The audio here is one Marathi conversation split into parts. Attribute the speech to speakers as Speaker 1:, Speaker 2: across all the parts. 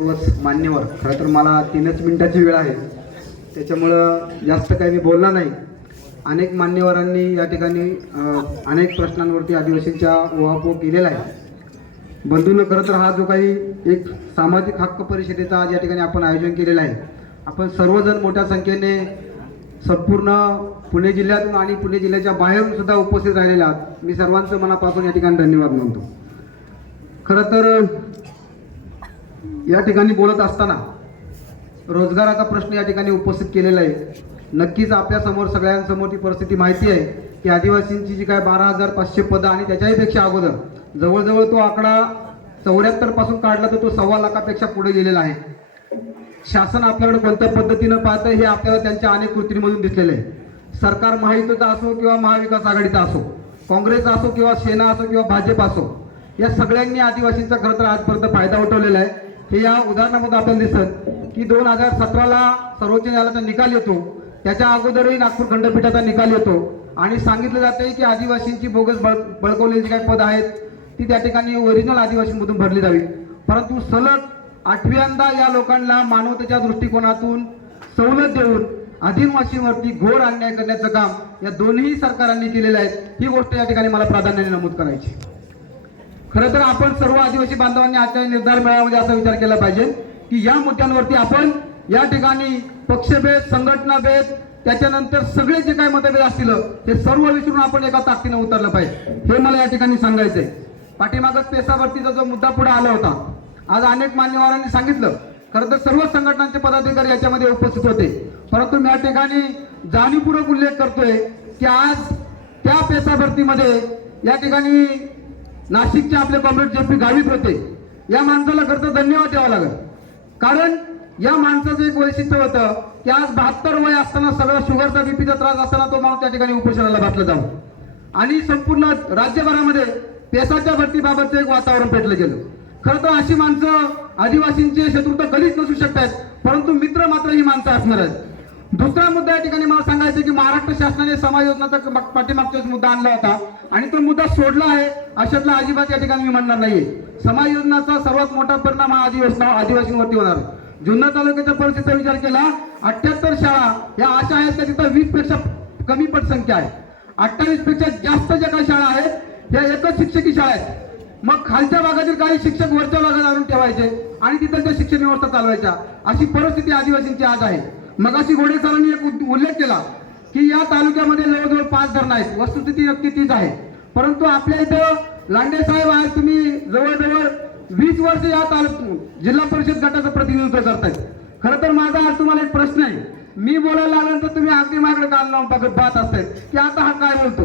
Speaker 1: सर्वच मान्यवर. खरं तर मला तीनच मिनिटाची वेळ आहे. त्याच्यामुळं जास्त काही मी बोलणार नाही. अनेक मान्यवरांनी या ठिकाणी अनेक प्रश्नांवरती आदिवासींच्या ओहापोह केलेला आहे. बंधूंना खरं तर हा जो काही एक सामाजिक हक्क परिषदेचा आज या ठिकाणी आपण आयोजन केलेलं आहे. आपण सर्वजण मोठ्या संख्येने संपूर्ण पुणे जिल्ह्यातून आणि पुणे जिल्ह्याच्या बाहेरून सुद्धा उपस्थित राहिलेला आहात. मी सर्वांचं मनापासून या ठिकाणी धन्यवाद मानतो. खरं तर या ठिकाणी बोलत असताना रोजगाराचा प्रश्न या ठिकाणी उपस्थित केलेला आहे. नक्कीच आपल्यासमोर सगळ्यांसमोर ती परिस्थिती माहिती आहे की आदिवासींची जी काय बारा हजार पाचशे पदं आणि त्याच्याही पेक्षा अगोदर जवळजवळ तो आकडा चौऱ्याहत्तरपासून काढला तर तो सव्वा लाखापेक्षा पुढे गेलेला आहे. शासन आपल्याकडे कोणत्या पद्धतीनं पाहतं हे आपल्याला त्यांच्या अनेक कृतीमधून दिसलेलं आहे. सरकार महायुतीचं असो किंवा महाविकास आघाडीचा असो काँग्रेस असो किंवा सेना असो किंवा भाजप असो या सगळ्यांनी आदिवासींचा खरं तर आजपर्यंत फायदा उठवलेला आहे. हे या उदाहरणामध्ये आपल्याला दिसत की दोन हजार सतराला सर्वोच्च न्यायालयाचा निकाल येतो. त्याच्या अगोदरही नागपूर खंडपीठाचा निकाल येतो. आणि सांगितलं जाते की आदिवासींची बोगस बळ बळकवलेली जी काही पद आहेत ती त्या ठिकाणी ओरिजिनल आदिवासींमधून भरली जावी. परंतु सलग आठव्यांदा या लोकांना मानवतेच्या दृष्टिकोनातून सवलत देऊन आदिवासींवरती घोर अन्याय करण्याचं काम या दोन्ही सरकारांनी केलेलं आहे. ही गोष्ट या ठिकाणी मला प्राधान्याने नमूद करायची खरं तर आपण सर्व आदिवासी बांधवांनी आजच्या निर्धार मेळाव्यामध्ये असा विचार केला पाहिजे की या मुद्द्यांवरती आपण या ठिकाणी पक्षभेद संघटनाभेद त्याच्यानंतर सगळे जे काही मतभेद असतील हे सर्व विसरून आपण एका ताकदीने उतरलं पाहिजे. हे मला या ठिकाणी सांगायचंय. पाठीमागच पेसावरतीचा जो मुद्दा पुढे आला होता आज अनेक मान्यवरांनी सांगितलं. खरं तर सर्व संघटनांचे पदाधिकारी याच्यामध्ये उपस्थित होते. परंतु मी या ठिकाणी जाणीवपूर्वक उल्लेख करतोय की आज त्या पेसा भरतीमध्ये या ठिकाणी नाशिकचे आपले कॉम्रेड जे पी गावित होते या माणसाला खरं धन्यवाद द्यावा लागेल. कारण या माणसाचं एक वैशिष्ट्य होतं की आज बहात्तर वय असताना सगळा शुगरचा बीपीचा त्रास असताना तो माणूस त्या ठिकाणी उपोषणाला घातला जाऊ आणि संपूर्ण राज्यभरामध्ये पेसाच्या भरतीबाबतचं एक वातावरण पेटलं गेलं. खरं तर अशी माणसं आदिवासींचे शत्रुता कधीच नसू शकतात परंतु मित्र मात्र ही माणसं असणार आहेत. दुसरा मुद्दा या ठिकाणी मला सांगायचं की महाराष्ट्र शासनाने समाज योजनाचा पाठीमागचा मुद्दा आणला होता आणि तो मुद्दा सोडला आहे अशातला अजिबात या ठिकाणी मी म्हणणार नाहीये. समाज योजनाचा सर्वात मोठा परिणाम हा अधिवेशन आदिवासींवरती होणार जुन्नर तालुक्याच्या परिस्थितीचा विचार केला अठ्याहत्तर शाळा या अशा आहेत त्या तिथं वीसपेक्षा कमी पटसंख्या आहे? अठ्ठावीसपेक्षा जास्त ज्या काही शाळा आहेत या एकच शिक्षकी शाळा आहेत. मग खालच्या भागातील काही शिक्षक वरच्या भागात आणून ठेवायचे आणि तिथं त्या शिक्षण व्यवस्था चालवायच्या. अशी परिस्थिती आदिवासींची आज आहे. मगाशी घोडेसरांनी घोडे सरांनी एक उल्लेख केला की या तालुक्यामध्ये जवळजवळ पाच धरणं आहेत. वस्तुस्थिती नक्की तीच आहे. परंतु आपल्या इथं लांडे साहेब आहेत तुम्ही जवळजवळ वीस वर्ष या तालुक जिल्हा परिषद गटाचं प्रतिनिधित्व करतायत. खरं तर माझा आज तुम्हाला एक प्रश्न आहे. मी बोलायला लागल्यानंतर तुम्ही अगदी माझ्याकडे काल लावून बघत पाहत असतायत की आता हा काय बोलतो?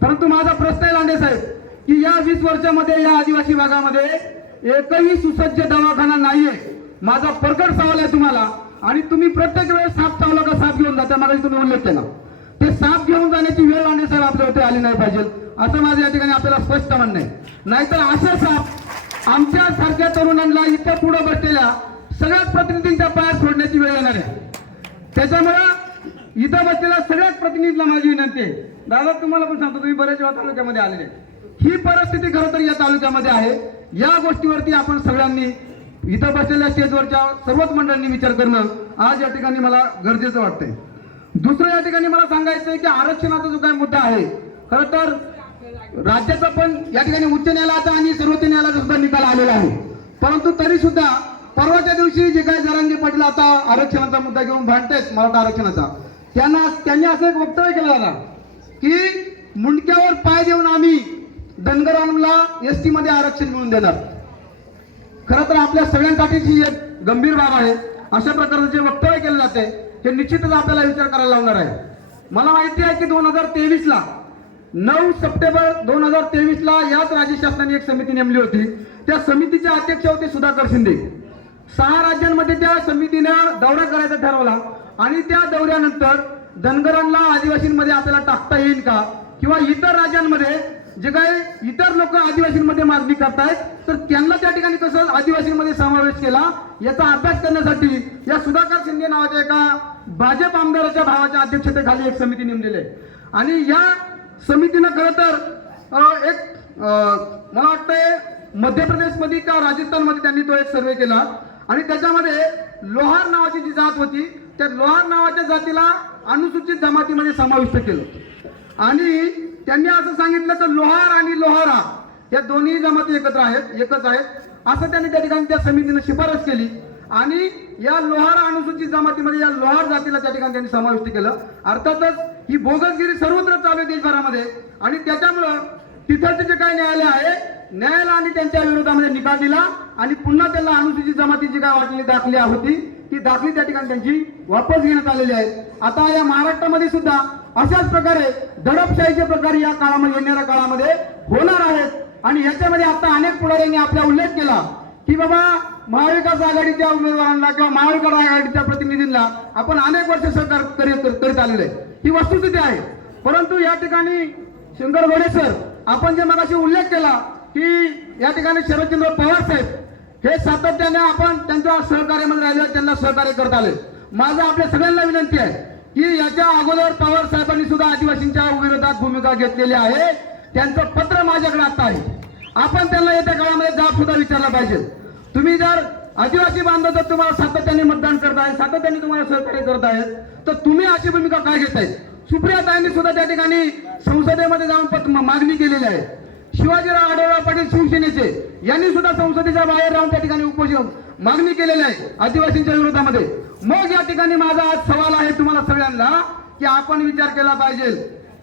Speaker 1: परंतु माझा प्रश्न आहे लांडे साहेब की या वीस वर्षामध्ये या आदिवासी भागामध्ये एकही सुसज्ज दवाखाना नाहीये. माझा प्रकट सवाल आहे तुम्हाला. आणि तुम्ही प्रत्येक वेळेस साप चावला का साप घेऊन जाता? मला तुम्ही उल्लेख केला. ते साप घेऊन जाण्याची वेळ आणि साहेब आपल्या होते आली नाही पाहिजे. असं माझं या ठिकाणी आपल्याला स्पष्ट म्हणणं आहे. नाहीतर असे साप आमच्या सारख्या तरुणांना इथं पुढे बसलेल्या सगळ्याच प्रतिनिधींच्या पायात सोडण्याची वेळ येणार आहे. त्याच्यामुळं इथं बसलेल्या सगळ्याच प्रतिनिधीला माझी विनंती आहे. दादा तुम्हाला पण सांगतो तुम्ही बरेच वेळा तालुक्यामध्ये आलेले ही परिस्थिती खरं तर या तालुक्यामध्ये आहे. या गोष्टीवरती आपण सगळ्यांनी इथं बसलेल्या स्टेजवरच्या सर्वच मंडळांनी विचार करणं आज या ठिकाणी मला गरजेचं वाटतंय. दुसरं या ठिकाणी मला सांगायचं की आरक्षणाचा जो काय मुद्दा आहे खरं तर राज्याचा पण या ठिकाणी उच्च न्यायालयाचा आणि सर्वोच्च न्यायालयाचा सुद्धा निकाल आलेला आहे. परंतु तरी सुद्धा परवाच्या दिवशी जे काही जरांगे पाटील आता आरक्षणाचा मुद्दा घेऊन भांडतायत मराठा आरक्षणाचा त्यांना त्यांनी असं एक वक्तव्य केलं दादा की मुंडक्यावर पाय देऊन आम्ही धनगरांना एस टी मध्ये आरक्षण मिळून देणार. खरं तर आपल्या सगळ्यांसाठीची एक गंभीर बाब आहे. अशा प्रकारचं जे वक्तव्य केलं जाते हे निश्चितच आपल्याला विचार करायला लावणार आहे. मला माहिती आहे की दोन हजार तेवीसला नऊ सप्टेंबर दोन हजार तेवीसला याच राज्य शासनाने एक समिती नेमली होती. त्या समितीचे अध्यक्ष होते सुधाकर शिंदे. सहा राज्यांमध्ये त्या समितीनं दौरा करायचा ठरवला. आणि त्या दौऱ्यानंतर धनगरांना आदिवासींमध्ये आपल्याला टाकता येईल का? किंवा इतर राज्यांमध्ये जे काही इतर लोक आदिवासींमध्ये मागणी करतायत तर त्यांना त्या ठिकाणी कसं आदिवासींमध्ये समावेश केला. याचा अभ्यास करण्यासाठी या सुधाकर शिंदे नावाच्या एका भाजप आमदाराच्या भावाच्या अध्यक्षतेखाली एक समिती नेमलेली आहे. आणि या समितीनं खरं तर एक अं, मला वाटतंय मध्य प्रदेशमध्ये का राजस्थानमध्ये त्यांनी तो एक सर्वे केला. आणि त्याच्यामध्ये लोहार नावाची जी जात होती त्या लोहार नावाच्या जातीला अनुसूचित जमातीमध्ये समाविष्ट केलं. आणि त्यांनी असं सांगितलं तर लोहार आणि लोहारा या दोन्ही जमाती एकत्र आहेत एकच आहेत. असं त्यांनी त्या ठिकाणी त्या समितीनं शिफारस केली. आणि या लोहार अनुसूचित जमातीमध्ये या लोहार जातीला त्या ठिकाणी त्यांनी समाविष्ट केलं. अर्थातच ही बोगसगिरी सर्वत्र चालू आहे देशभरामध्ये. आणि त्याच्यामुळं तिथलचे जे काही न्यायालय आहे न्यायालयाने त्यांच्या विरोधामध्ये निकाल दिला आणि पुन्हा त्यांना अनुसूचित जमातीची काय वाटलेली दाखली होती ती दाखली त्या ठिकाणी त्यांची वापस घेण्यात आलेली आहे. आता या महाराष्ट्रामध्ये सुद्धा अशाच प्रकारे दडपशाहीचे प्रकार या काळामध्ये येणाऱ्या काळामध्ये होणार आहेत. आणि याच्यामध्ये आता अनेक पुढाऱ्यांनी आपला उल्लेख केला की बाबा महाविकास आघाडीच्या उमेदवारांना किंवा महाविकास आघाडीच्या प्रतिनिधींना आपण अनेक वर्ष सहकार करीत करीत आलेलो आहे ही वस्तुस्थिती आहे. परंतु या ठिकाणी शंकर घोडे सर आपण जे मगाशी उल्लेख केला की या ठिकाणी शरदचंद्र पवार साहेब हे सातत्याने आपण त्यांच्या सहकार्यामध्ये राहिले त्यांना सहकार्य करत आले माझं आपल्या सगळ्यांना विनंती आहे की याच्या अगोदर पवार साहेबांनी सुद्धा आदिवासींच्या विरोधात भूमिका घेतलेली आहे. त्यांचं पत्र माझ्याकडे आता आहे. आपण त्यांना येत्या काळामध्ये जाब सुद्धा विचारला पाहिजे. तुम्ही जर आदिवासी बांधव जर तुम्हाला सातत्याने मतदान करत आहे सातत्याने तुम्हाला सहकार्य करत आहेत तर तुम्ही अशी भूमिका काय घेताय? सुप्रियाताईंनी सुद्धा त्या ठिकाणी संसदेमध्ये जाऊन मागणी केलेली आहे. शिवाजीराव आढळराव पाटील शिवसेनेचे यांनी सुद्धा संसदेच्या बाहेर राहून त्या ठिकाणी उपोषण मागणी केलेली आहे आदिवासींच्या विरोधामध्ये. मग या ठिकाणी माझा आज सवाल आहे तुम्हाला सगळ्यांना की आपण विचार केला पाहिजे.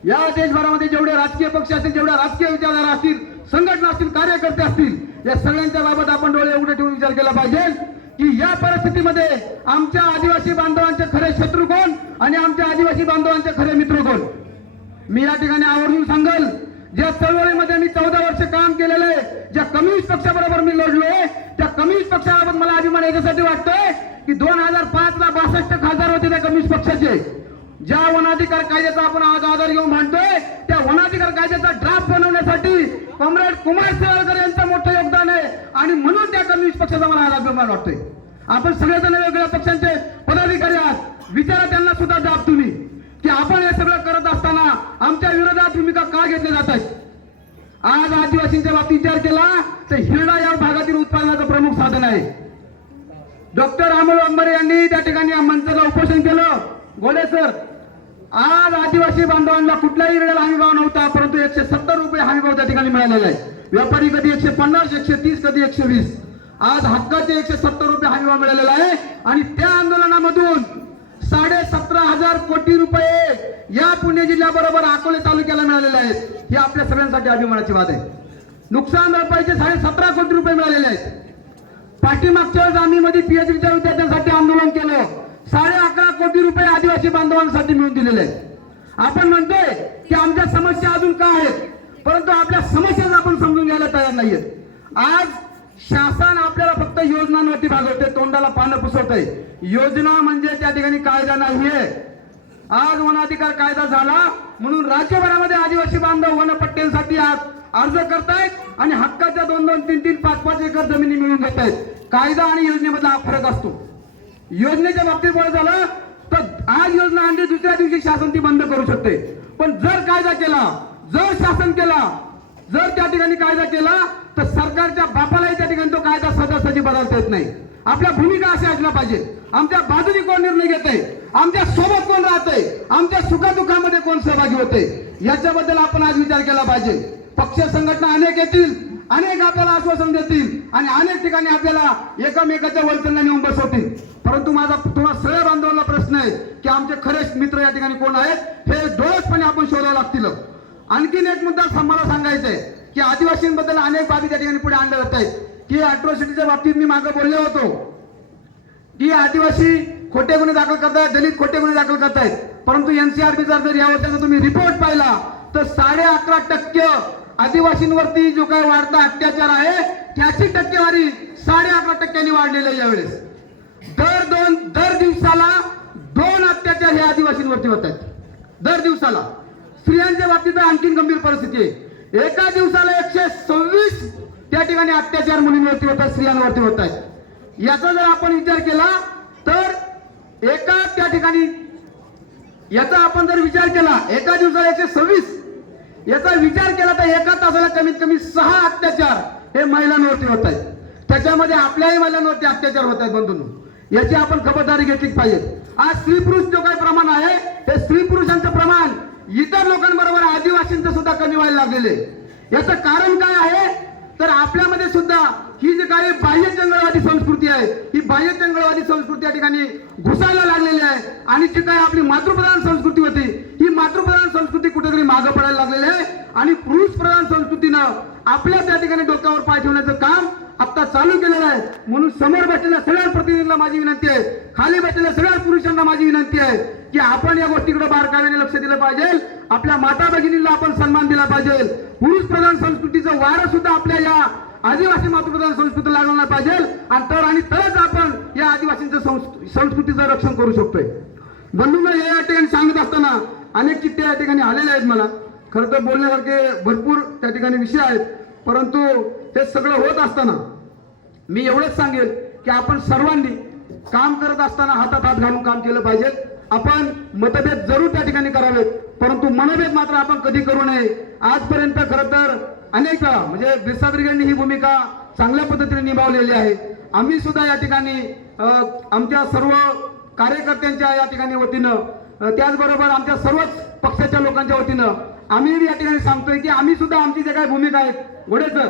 Speaker 1: या देशभरामध्ये जेवढे राजकीय पक्ष असतील जेवढ्या राजकीय विचारधारा असतील संघटना असतील कार्यकर्ते असतील या सगळ्यांच्या बाबत आपण डोळे उघडे ठेवून विचार केला पाहिजे की या परिस्थितीमध्ये आमच्या आदिवासी बांधवांचे खरे शत्रू कोण आणि आमच्या आदिवासी बांधवांचे खरे मित्र कोण? मी या ठिकाणी आवर्जून सांगेल ज्या चळवळीमध्ये मी चौदा वर्ष काम केलेलं आहे ज्या कम्युनिस्ट पक्षाबरोबर मी लढलोय त्या कम्युनिस्ट पक्षाबाबत मला अभिमान याच्यासाठी वाटतोय की दोन हजार पाच ला बासष्ट खासदार होते त्या कम्युनिस्ट पक्षाचे. ज्या वनाधिकार कायद्याचा आपण आज आधार घेऊन मांडतोय त्या वनाधिकार कायद्याचा ड्राफ्ट बनवण्यासाठी कॉम्रेड कुमार सेवाळकर यांचं मोठं योगदान आहे. आणि म्हणून त्या कम्युनिस्ट पक्षाचा मला आज अभिमान वाटतोय. आपण सगळेजण वेगवेगळ्या पक्षांचे पदाधिकारी आहात. विचारा त्यांना सुद्धा जाब तुम्ही. की आपण हे सगळं करत असताना आमच्या विरोधात भूमिका का घेतल्या जात आहेत? आज आदिवासींच्या बाबतीत विचार केला तर हिरडा या भागातील उत्पादनाचं प्रमुख साधन आहे. डॉक्टर अमोल अंबरे यांनी त्या ठिकाणी या मंचाला उपोषण केलं. गोले सर आज आदिवासी बांधवांना कुठल्याही वेळेला हमीभाव नव्हता परंतु एकशे सत्तर रुपये हमीभाव त्या ठिकाणी मिळालेला आहे व्यापारी कधी एकशे पन्नास एकशे तीस कधी एकशे वीस. आज हक्काचे एकशे सत्तर रुपये हमीभाव मिळालेला आहे आणि त्या आंदोलनामधून साडे सतरा हजार कोटी रुपये या पुणे जिल्ह्याबरोबर अकोले तालुक्याला मिळालेले आहेत. ही आपल्या सगळ्यांसाठी अभिमानाची बात आहे. नुकसान भरपाईचे साडे सतरा कोटी रुपये मिळालेले आहेत. पाठीमागच्या वेळेस आम्ही मध्ये पीएचडीच्या विद्यार्थ्यांसाठी आंदोलन केलं. साडे अकरा कोटी रुपये आदिवासी बांधवांसाठी मिळून दिलेले आपण म्हणतोय की आमच्या समस्या अजून का आहेत? परंतु आपल्या समस्या आपण समजून घ्यायला तयार नाहीयेत. आज शासन आपल्याला फक्त योजनांवरती भागवते तोंडाला पानं पुसवतंय. योजना म्हणजे त्या ठिकाणी कायदा नाहीये. आज वनाधिकार कायदा झाला म्हणून राज्यभरामध्ये आदिवासी बांधव वनपट्ट्यांसाठी आज अर्ज करतायत आणि हक्काच्या दोन दोन तीन तीन पाच पाच एकर जमिनी मिळून घेत आहेत कायदा आणि योजनेमधला हा फरक असतो. योजनेच्या बाबतीत बोल झालं तर आज योजना आणली दुसऱ्या दिवशी शासन ती बंद करू शकते. पण जर कायदा केला जर शासन केला जर त्या ठिकाणी कायदा केला तर सरकारच्या बापालाही त्या ठिकाणी तो कायदा सहजासहजी बदलता येत नाही. आपल्या भूमिका अशी असल्या पाहिजे. आमच्या बाजूने कोण निर्णय घेत आहे आमच्यासोबत कोण राहतंय? आमच्या सुखादुखामध्ये कोण सहभागी होते याच्याबद्दल आपण आज विचार केला पाहिजे. पक्ष संघटना अनेक येतील अनेक आपल्याला आश्वासन देतील आणि अनेक ठिकाणी आपल्याला एकमेकाच्या वलचंदा नेऊन बसवतील. परंतु माझा तुम्हाला सगळ्या बांधवांना प्रश्न आहे की आमचे खरे मित्र या ठिकाणी कोण आहेत हे डोळसपणे आपण शोधावं लागतील. आणखीन एक मुद्दा मला सांगायचा आहे की आदिवासींबद्दल अनेक बाबी त्या ठिकाणी पुढे आणल्या जात आहेत. की अॅट्रॉसिटीच्या बाबतीत मी मागे बोललो होतो. की आदिवासी खोटे गुन्हे दाखल करतायत दलित खोटे गुन्हे दाखल करतायत. परंतु एनसीआरबीचा जर या वर्षाचा तुम्ही रिपोर्ट पाहिला तर साडे अकरा टक्के आदिवासींवरती जो काय वाढता अत्याचार आहे त्याची टक्केवारी साडे अकरा टक्क्यांनी वाढलेली आहे यावेळेस. दर दोन दर दिवसाला दोन अत्याचार हे आदिवासींवरती होत आहेत. दर दिवसाला. स्त्रियांच्या बाबतीत आणखीन गंभीर परिस्थिती आहे. एका दिवसाला एकशे सव्वीस त्या ठिकाणी अत्याचार मुलींवरती होत आहेत स्त्रियांवरती होत आहेत. याचा जर आपण विचार केला तर एका त्या ठिकाणी याचा आपण जर विचार केला एका दिवसाला एकशे सव्वीस याचा विचार केला तर एका तासाला कमीत कमी सहा अत्याचार हे महिलांवरती होत आहेत. त्याच्यामध्ये आपल्याही महिलांवरती अत्याचार होत आहेत बंधून. याची आपण खबरदारी घेतलीच पाहिजे. आज स्त्री पुरुष जो काही प्रमाण आहे हे स्त्री पुरुषांचं प्रमाण इतर लोकांबरोबर आदिवासींचं सुद्धा कमी व्हायला लागलेले याचं कारण काय आहे? तर आपल्यामध्ये सुद्धा ही जी काही बाह्य जंगलवादी संस्कृती आहे ही बाह्य जंगलवादी संस्कृती या ठिकाणी घुसायला लागलेली आहे. आणि जी काही आपली मातृप्रधान संस्कृती होती ही मातृप्रधान मागं पडायला लागलेले आहे. आणि पुरुष प्रधान संस्कृतीनं आपल्या त्या ठिकाणी डोक्यावर पाय ठेवण्याचं काम आता चालू केलेलं आहे. म्हणून समोर बसलेल्या सगळ्या प्रतिनिधीला माझी विनंती आहे. खाली बसलेल्या सगळ्या पुरुषांना माझी विनंती आहे की आपण या गोष्टीकडे बारकाव्याने लक्ष दिलं पाहिजे. आपल्या माता भगिनींना आपण सन्मान दिला पाहिजे. पुरुष प्रधान संस्कृतीचं वारं सुद्धा आपल्या या आदिवासी मातृप्रधान संस्कृती लागणार पाहिजे. आणि तर आणि तरच आपण या आदिवासींचं संस्कृतीचं रक्षण करू शकतोय. बंधूंना हे या ठिकाणी सांगत असताना अनेक चिठ्ठ्या या ठिकाणी आलेल्या आहेत मला. खरं तर बोलण्यासारखे भरपूर त्या ठिकाणी विषय आहेत. परंतु हे सगळं होत असताना मी एवढंच सांगेल की आपण सर्वांनी काम करत असताना हातात हात घालून काम केलं पाहिजे. आपण मतभेद जरूर त्या ठिकाणी करावेत. परंतु मनभेद मात्र आपण कधी करू नये. आजपर्यंत खरं तर अनेक वेळा म्हणजे बिरसा ब्रिगेडने ही भूमिका चांगल्या पद्धतीने निभावलेली आहे. आम्ही सुद्धा या ठिकाणी आमच्या सर्व कार्यकर्त्यांच्या या ठिकाणी वतीनं त्याचबरोबर आमच्या सर्वच पक्षाच्या लोकांच्या वतीनं आम्ही या ठिकाणी सांगतोय की आम्ही सुद्धा आमची जे काही भूमिका आहेत घोडे सर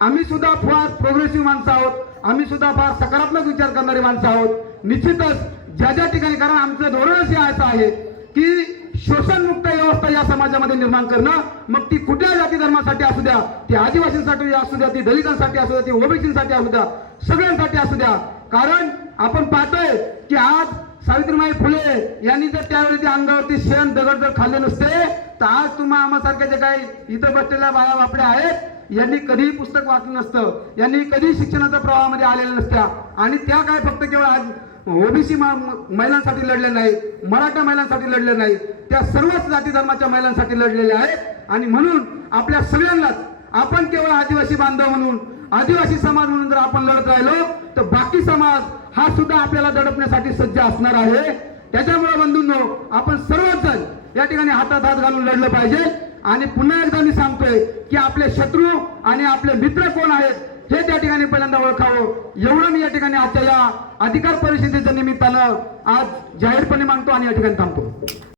Speaker 1: आम्ही सुद्धा फार प्रोग्रेसिव्ह माणसं आहोत आम्ही सुद्धा फार सकारात्मक विचार करणारी माणसं आहोत. निश्चितच ज्या ज्या ठिकाणी कारण आमचं धोरणच हे असं आहे की शोषणमुक्त व्यवस्था या समाजामध्ये निर्माण करणं मग ती कुठल्या जाती धर्मासाठी असू द्या ती आदिवासींसाठी असू द्या ती दलितांसाठी असू द्या ती ओबीसींसाठी असू द्या सगळ्यांसाठी असू द्या. कारण आपण पाहतोय की आज सावित्रीबाई फुले यांनी जर त्यावेळी अंगावरती शेण दगड जर खाल्ले नसते तर आज तुम्हा आम्हासारख्या जे काही इथं बसलेल्या बाया बापड्या आहेत यांनी कधीही पुस्तक वाचलं नसतं. यांनी कधीही शिक्षणाच्या प्रवाहामध्ये आलेल्या नसत्या. आणि त्या काय फक्त केवळ आज ओबीसी महिलांसाठी लढले नाही मराठा महिलांसाठी लढले नाही त्या सर्वच जाती धर्माच्या महिलांसाठी लढलेल्या आहेत. आणि म्हणून आपल्या सगळ्यांनाच आपण केवळ आदिवासी बांधव म्हणून आदिवासी समाज म्हणून जर आपण लढत राहिलो तर बाकी समाज हा सुद्धा आपल्याला दडपण्यासाठी सज्ज असणार आहे. त्याच्यामुळे बंधूंनो आपण सर्वजण या ठिकाणी हातात हात घालून लढलं पाहिजे. आणि पुन्हा एकदा मी सांगतोय की आपले शत्रू आणि आपले मित्र कोण आहेत हे त्या ठिकाणी पहिल्यांदा ओळखावं. एवढं मी या ठिकाणी आजच्या या अधिकार परिषदेच्या निमित्तानं आज जाहीरपणे मांगतो आणि या ठिकाणी थांबतो.